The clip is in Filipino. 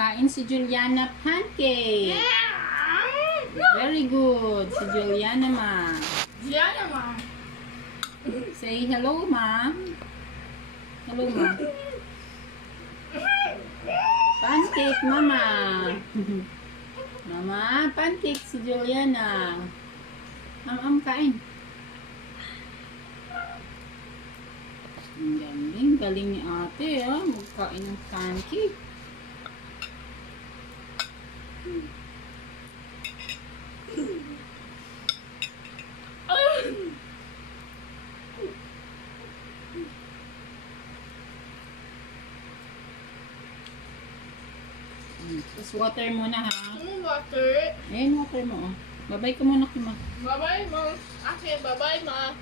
Kain si Juliana pancake. Very good. Si Juliana, ma. Juliana, ma. Say hello, ma. Hello, ma. Pancake, mama. Mama, pancake si Juliana. Kain. Ang galing ni ate, magkain ng pancake. Tapos water muna, ha? Anong water? Ayan, water mo, Babay ka muna, Kima. Bye-bye, ma. Okay, bye-bye, ma.